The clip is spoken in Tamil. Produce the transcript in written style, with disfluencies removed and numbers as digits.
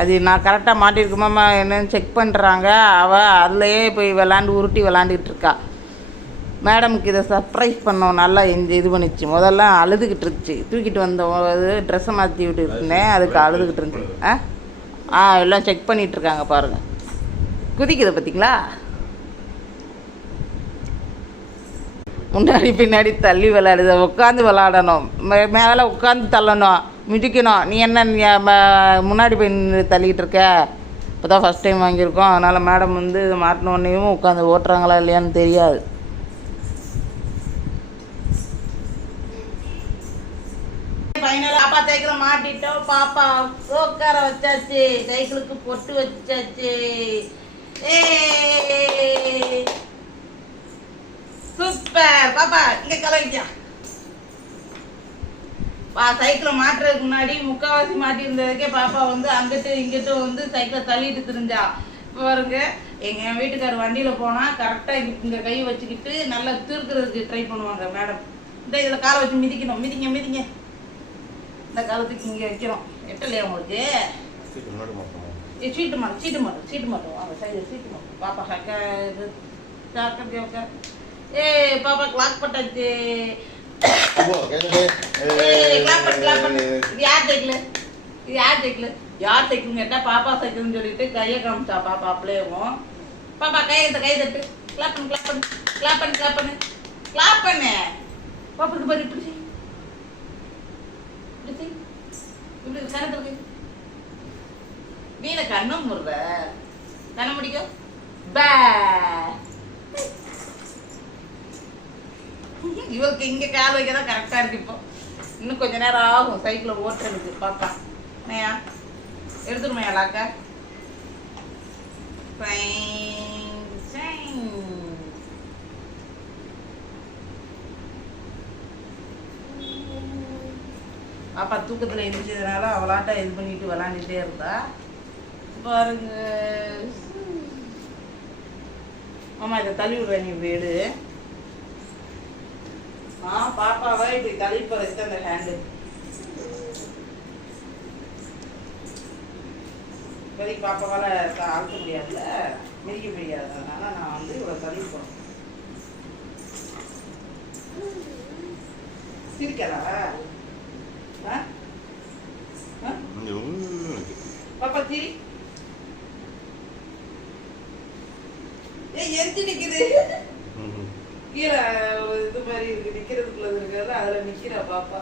அது நான் கரெக்டாக மாட்டியிருக்குமாம்மா என்னன்னு செக் பண்ணுறாங்க. அவள் அதுலேயே போய் உருட்டி விளாண்டுக்கிட்டு இருக்கா. மேடமுக்கு இதை சர்ப்ரைஸ் பண்ணோம். நல்லா இது பண்ணிச்சு. முதல்ல அழுதுகிட்டு இருந்துச்சு. தூக்கிட்டு வந்த ட்ரெஸ்ஸை மாற்றி விட்டு இருந்தேன். அதுக்கு அழுதுகிட்டு இருந்துச்சு. எல்லாம் செக் பண்ணிகிட்ருக்காங்க பாருங்கள். குதிக்குது பார்த்தீங்களா? முன்னாடி பின்னாடி தள்ளி விளையாடுது. உட்காந்து விளாடணும். மேலே உட்காந்து தள்ளணும், மிதிக்கணும். நீ என்ன முன்னாடி போய் தள்ளிக்கிட்டு இருக்க? இப்போ தான் ஃபஸ்ட் டைம் வாங்கியிருக்கோம். அதனால் மேடம் இதை மாட்டினோடனேயும் உட்காந்து ஓட்டுறாங்களா இல்லையான்னு தெரியாது. பாப்பா சைக்கிளை மாட்டிட்டோம். பாப்பா உட்கார வச்சாச்சு. சைக்கிளுக்கு பொட்டு வச்சாச்சு. சூப்பர். பாப்பா இங்க கலவிக்கா. சைக்கிளை மாட்டுறதுக்கு முன்னாடி முக்கால்வாசி மாட்டி இருந்ததுக்கே பாப்பா அங்கிட்டு இங்கிட்டு சைக்கிளை தள்ளிட்டு திரிஞ்சா. இப்போ பாருங்க, என் வீட்டுக்காரர் வண்டியில் போனால் கரெக்டாக இங்கே கை வச்சுக்கிட்டு நல்லா தீர்க்கிறதுக்கு ட்ரை பண்ணுவாங்க மேடம். இதில் காலை வச்சு மிதிக்கணும். மிதிங்க மிதிங்க. இந்த காலத்துக்கு இங்கே வைக்கிறோம். எட்டலையா உங்களுக்கு? சீட்டு மாட்டோம் அவங்க சைடு சீட்டு மாட்டோம். பாப்பா இது ஜாக்கிரதை உட்கார். பாப்பா கிளாக் பட்டாச்சு. கிளாப் பண்ணு. இது யார் சைக்கிள்? யார் சைக்கிள் கேட்டால் பாப்பா சைக்கிள்னு சொல்லிட்டு கையை காமிச்சா பாப்பா. அப்படியேவும் பாப்பா கையை தட்டு. கிளாப் பண்ணு. பாப்பாக்கு பாரு இப்படி செய். இப்படி கணத்துல வீணை கண்ணும் முடுற கண்ண முடிக்கும். இவருக்கு இங்க கால் வைக்கதான் கரெக்டா இருக்கு. இப்போ இன்னும் கொஞ்ச நேரம் ஆகும் சைக்கிளை ஓட்டுறதுக்கு. பாப்பா மையா எடுத்துருமையா லாக்கா. பாப்பா தூக்கத்தில் எழுந்திரிச்சதுனால அவளாட்ட இது பண்ணிட்டு விளாண்டுட்டே இருந்தா. பாருங்க ஆமா, இதை தள்ளி விடுறேன். நீ வீடு பாப்பாவை இப்படி தள்ளி போறதுக்கு அந்த ஹேண்டு இப்போதைக்கு பாப்பாவால் அழுத்த முடியாதுல்ல, மிதிக்க முடியாது. அதனால நான் இவ்வளோ தள்ளி போறேன். சிரிக்கிறா பாப்பா சிரி. எரிஞ்சு நிக்குது. கீழே இது மாதிரி இருக்கு, நிக்கிறதுக்குள்ளது இருக்கிறது அதுல நிக்கிறா பாப்பா.